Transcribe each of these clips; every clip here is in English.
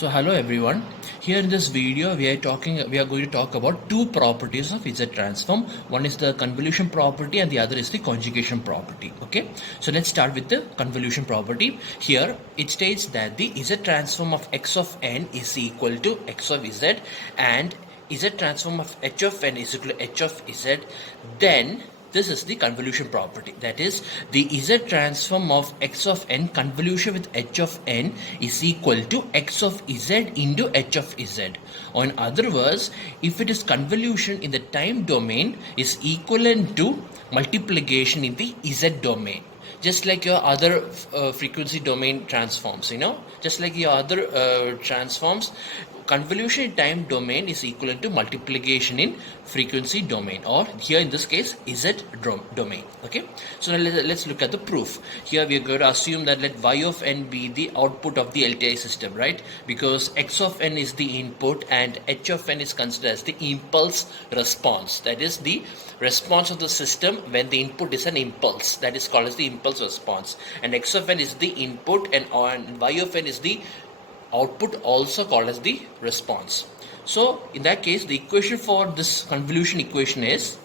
So hello everyone. Here in this video we are going to talk about two properties of Z transform. One is the convolution property and the other is the conjugation property. Okay. So let's start with the convolution property. Here it states that the Z transform of x of n is equal to x of z and Z transform of h of n is equal to h of z. Then this is the convolution property. That is, the Z transform of x of n convolution with h of n is equal to x of z into h of z. Or in other words, if it is convolution in the time domain is equivalent to multiplication in the z domain. Just like your other frequency domain transforms, just like your other transforms, convolution in time domain is equivalent to multiplication in frequency domain, or here in this case z domain. Okay, so now let's look at the proof. Here we are going to assume that let y of n be the output of the LTI system, right? Because x of n is the input and h of n is considered as the impulse response. That is the response of the system when the input is an impulse. That is called as the impulse response. And x of n is the input and y of n is the output, also called as the response. So in that case, the equation for this convolution equation is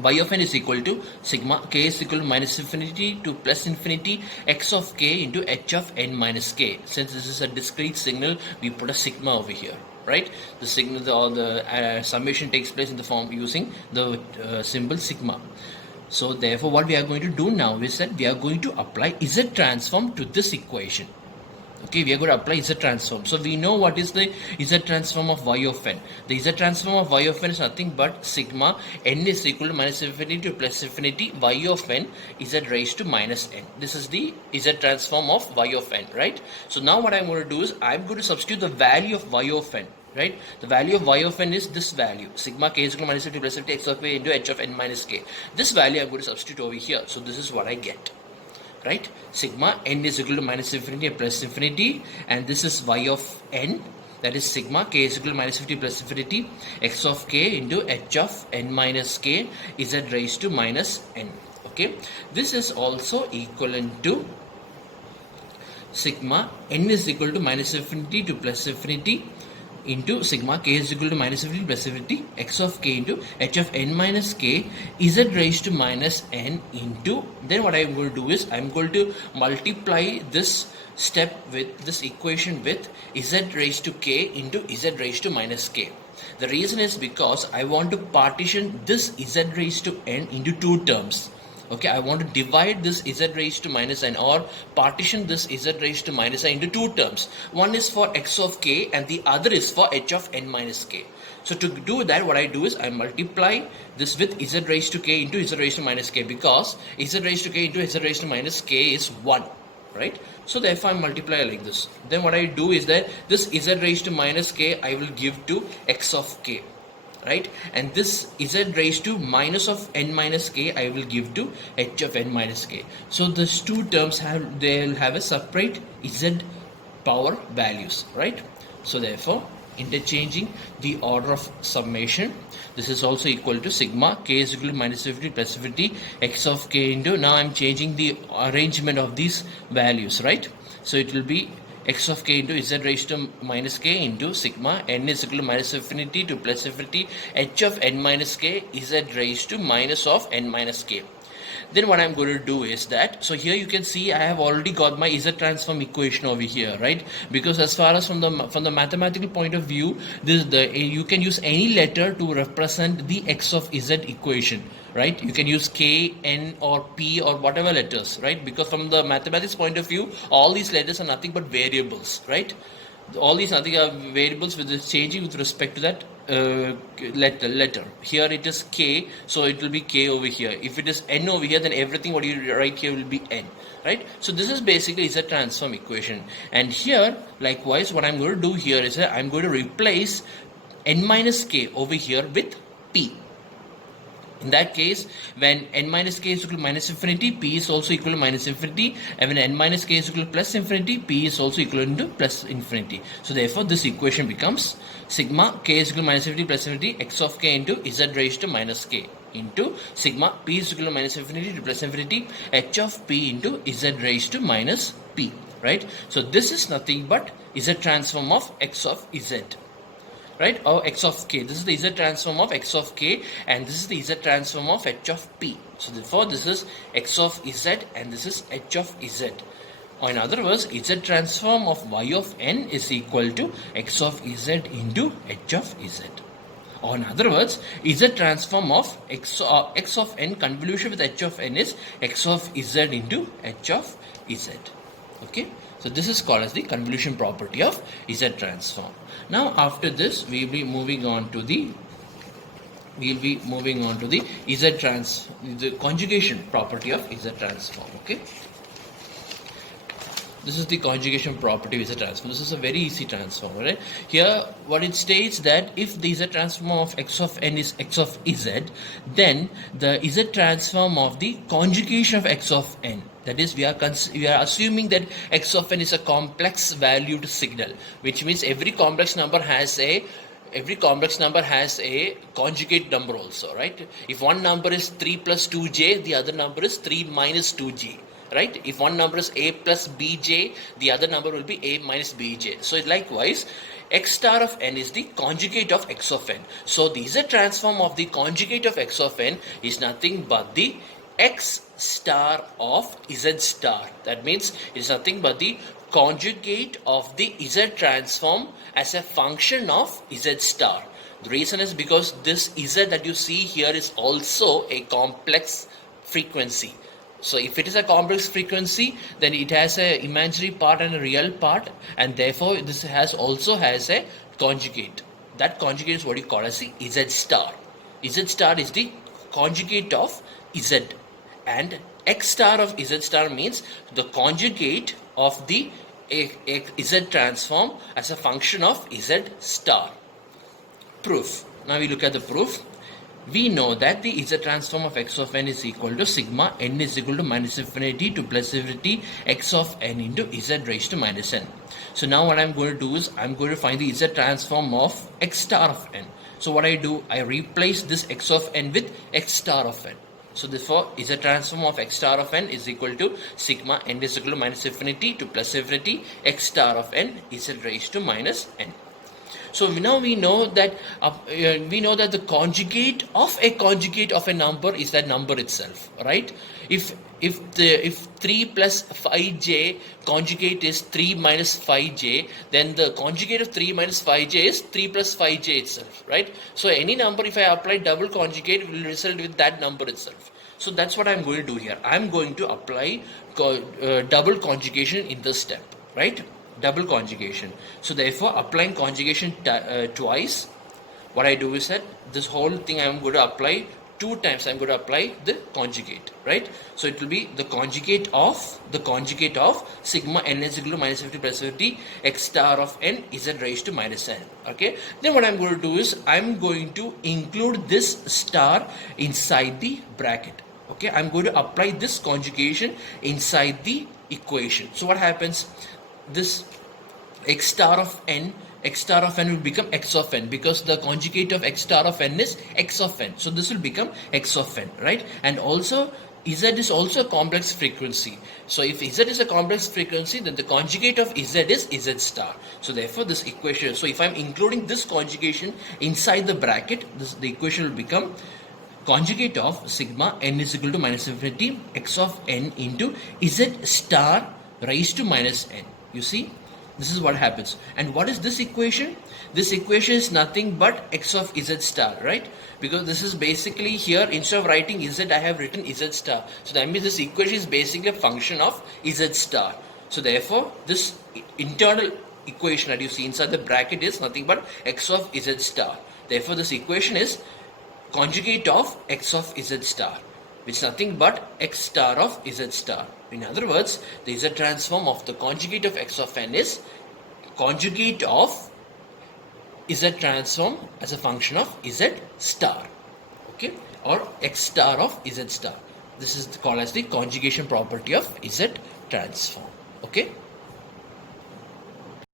y of n is equal to sigma k is equal to minus infinity to plus infinity x of k into h of n minus k. Since this is a discrete signal, we put a sigma over here, right? The signal or the summation takes place in the form using the symbol sigma. So therefore what we are going to do now is that we are going to apply Z transform to this equation. Okay, we are going to apply Z transform. So we know what is the Z transform of y of n. The Z transform of y of n is nothing but sigma n is equal to minus infinity to plus infinity y of n z raised to minus n. This is the Z transform of y of n, right? So now what I'm going to do is I'm going to substitute the value of y of n. Right, the value of y of n is this value, sigma k is equal to minus 50 plus 50 x of k into h of n minus k. This value I'm going to substitute over here. So this is what I get. Right, sigma n is equal to minus infinity and plus infinity, and this is y of n, that is sigma k is equal to minus 50 plus infinity x of k into h of n minus k z raised to minus n. Okay, this is also equivalent to sigma n is equal to minus infinity to plus infinity into sigma k is equal to minus infinity plus infinity x of k into h of n minus k z raised to minus n into, then what I am going to do is I am going to multiply this step with this equation with z raised to k into z raised to minus k. The reason is because I want to partition this z raised to n into two terms. Okay, I want to divide this z raised to minus n, or partition this z raised to minus n into two terms. One is for x of k and the other is for h of n minus k. So to do that, what I do is I multiply this with z raised to k into z raised to minus k, because z raised to k into z raised to minus k is 1. Right? So therefore I multiply like this. Then what I do is that this z raised to minus k I will give to x of k. Right, and this z raised to minus of n minus k I will give to h of n minus k. So these two terms they'll have a separate z power values, right? So therefore interchanging the order of summation, this is also equal to sigma k is equal to minus 50 plus 50 x of k into, now I'm changing the arrangement of these values, right? So it will be x of k into z raised to minus k into sigma n is equal to minus infinity to plus infinity h of n minus k z raised to minus of n minus k. Then what I'm going to do is that, so here you can see I have already got my Z transform equation over here, right? Because as far as from the mathematical point of view, you can use any letter to represent the x of z equation, right? You can use k, n or p or whatever letters, right? Because from the mathematics point of view, all these letters are nothing but variables, right? All these nothing are variables with is changing with respect to that letter. Here it is k, so it will be k over here. If it is n over here, then everything what you write here will be n, right? So this is basically Z transform equation. And here likewise what I'm going to do here is that I'm going to replace n minus k over here with p. In that case, when n minus k is equal to minus infinity, p is also equal to minus infinity, and when n minus k is equal to plus infinity, p is also equal to plus infinity. So therefore this equation becomes sigma k is equal to minus infinity plus infinity x of k into z raised to minus k into sigma p is equal to minus infinity to plus infinity h of p into z raised to minus p. Right? So this is nothing but Z transform of x of Z, right, or x of k. This is the Z transform of x of k, and this is the Z transform of h of p. So therefore this is x of Z and this is h of Z. Or in other words, Z transform of y of n is equal to x of Z into h of Z. Or in other words, Z transform of x of n convolution with h of n is x of Z into h of Z. Okay, so this is called as the convolution property of Z transform. Now after this, we'll be moving on to the the conjugation property of Z transform. Okay. This is the conjugation property of Z transform. This is a very easy transform, right? Here, what it states that if the Z transform of x of n is x of Z, then the Z transform of the conjugation of x of n. That is, we are assuming that x of n is a complex valued signal, which means every complex number has a conjugate number also, right? If one number is 3 plus 2j, the other number is 3 minus 2j. Right? If one number is a plus bj, the other number will be a minus bj. So likewise, x star of n is the conjugate of x of n. So the Z transform of the conjugate of x of n is nothing but the x star of Z star. That means it is nothing but the conjugate of the Z transform as a function of Z star. The reason is because this Z that you see here is also a complex frequency. So if it is a complex frequency, then it has an imaginary part and a real part, and therefore this also has a conjugate. That conjugate is what you call as the Z star. Z star is the conjugate of Z, and x star of Z star means the conjugate of the Z transform as a function of Z star. Proof. Now we look at the proof. We know that the Z transform of x of n is equal to sigma n is equal to minus infinity to plus infinity x of n into Z raised to minus n. So now what I'm going to do is I'm going to find the Z transform of x star of n. So what I do, I replace this x of n with x star of n. So therefore Z transform of x star of n is equal to sigma n is equal to minus infinity to plus infinity x star of n Z raised to minus n. So now we know that the conjugate of a number is that number itself, right? If 3 plus 5j conjugate is 3 minus 5j, then the conjugate of 3 minus 5j is 3 plus 5j itself, right? So any number, if I apply double conjugate, will result with that number itself. So that's what I'm going to do here. I'm going to apply double conjugation in this step, right? Double conjugation. So therefore, applying conjugation twice, what I do is that this whole thing I am going to apply 2 times. I am going to apply the conjugate, right? So it will be the conjugate of sigma n is equal to minus 50 plus 50 x star of n Z raised to minus n. Okay. Then what I am going to do is I am going to include this star inside the bracket. Okay. I am going to apply this conjugation inside the equation. So what happens? This x star of n will become x of n, because the conjugate of x star of n is x of n. So this will become x of n, right? And also Z is also a complex frequency. So if Z is a complex frequency, then the conjugate of Z is Z star. So therefore this equation, so if I'm including this conjugation inside the bracket, the equation will become conjugate of sigma n is equal to minus infinity x of n into Z star raised to minus n. You see, this is what happens. And what is this equation? This equation is nothing but x of Z star, right? Because this is basically here, instead of writing Z, I have written Z star. So that means this equation is basically a function of Z star. So therefore, this internal equation that you see inside the bracket is nothing but x of Z star. Therefore, this equation is conjugate of x of Z star, which is nothing but x star of Z star. In other words, the Z transform of the conjugate of x of n is conjugate of Z transform as a function of Z star, okay, or x star of Z star. This is called as the conjugation property of Z transform, okay.